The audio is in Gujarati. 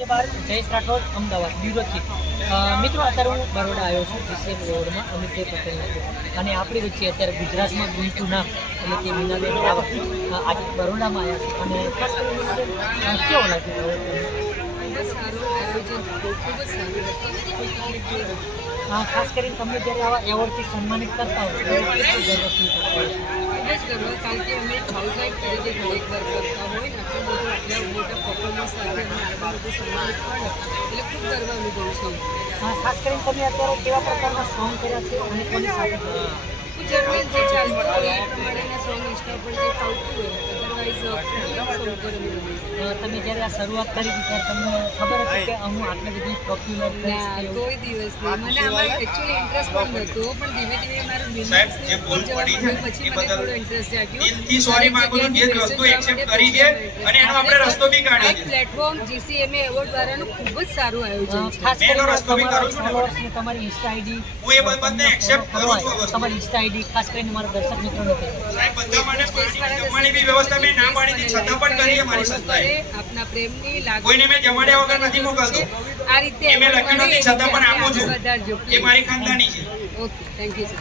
જે બાર જયેશ રાઠોડ અમદાવાદ બ્યુરો ચીફ। મિત્રો અત્યારે હું બરોડા આવ્યો છું જીસીએમ રોડમાં અમિતભાઈ પટેલના અને આપણી વચ્ચે અત્યારે ગુજરાતમાં ગુંજતું નામ એટલે કે મીનાબેન રાવત આજે બરોડામાં આવ્યા છે અને ખાસ કરીને મીનાબેન કેવો લાગ્યો? ખાસ કરીને તમને જ્યારે આવા એવોર્ડથી સન્માનિત કરતા હોય તો ગર્વ ફીલ કરતા હોય? ખૂબ જ ગર્વ, કારણ કે અમે હાઉસવાઇફ તરીકે ઘણી વર્ક કરતા હોય ને આટલું બધું આટલા મોટા પરફોર્મન્સ સાથે અમે આટલું બધું સન્માનિત પડે એટલે ખૂબ ગર્વ અનુભવ છે। ખાસ કરીને તમે અત્યારે કેવા પ્રકારના સોંગ કર્યા છે અને કોની સાથે કર્યા? હું જર્મન જે ચાલતું હોય એ પ્રમાણેના સોંગ ઇન્સ્ટા પર જે ફાવતું હોય અદરવાઇઝ સોંગ પર અમે તમે જ્યારે આ શરૂઆત કરી હતી ત્યારે તમને ખબર હતી કે હું આટલી બધી પોપ્યુલર ના કોઈ દિવસ નહીં, મને આમાં એકચ્યુઅલી ઇન્ટરેસ્ટ પણ નહોતો, પણ ધીમે ધીમે મારું બિઝનેસને ઉપર જવા માંડ્યું પછી મને થોડો ઇન્ટરેસ્ટ જાગ્યો। દિલથી સોરી માંગુ છું જે વસ્તુ એક્સેપ્ટ કરી છે અને એનો આપણે રસ્તો બી કાઢ્યો છે। પ્લેટફોર્મ જીસીએમએ એવોર્ડ દ્વારાનું ખૂબ જ સારું આયોજન છે। ખાસ કરીને રસ્તો બી કરું છું ને ફોલોઅર્સને તમારી ઇન્સ્ટા આઈડી હું એ બધને એક્સેપ્ટ કરું છું આ વસ્તુ। તમારી ઇન્સ્ટા આઈડી ખાસ કરીને મારા દર્શક મિત્રોને કહેજો। સાહેબ બધા માટે પાણી જમવાની બી વ્યવસ્થા મેં ના પાડી હતી છતાં પણ કરી અમારી સંસ્થાએ। આપના પ્રેમની લાગણી કોઈને મેં જમાડ્યા વગર નથી મોકલતો। આ રીતે એ મેં લખ્યું નથી છતાં પણ આપું છું, વધારજો એ મારી ખાનદાની છે। Okay, thank you sir.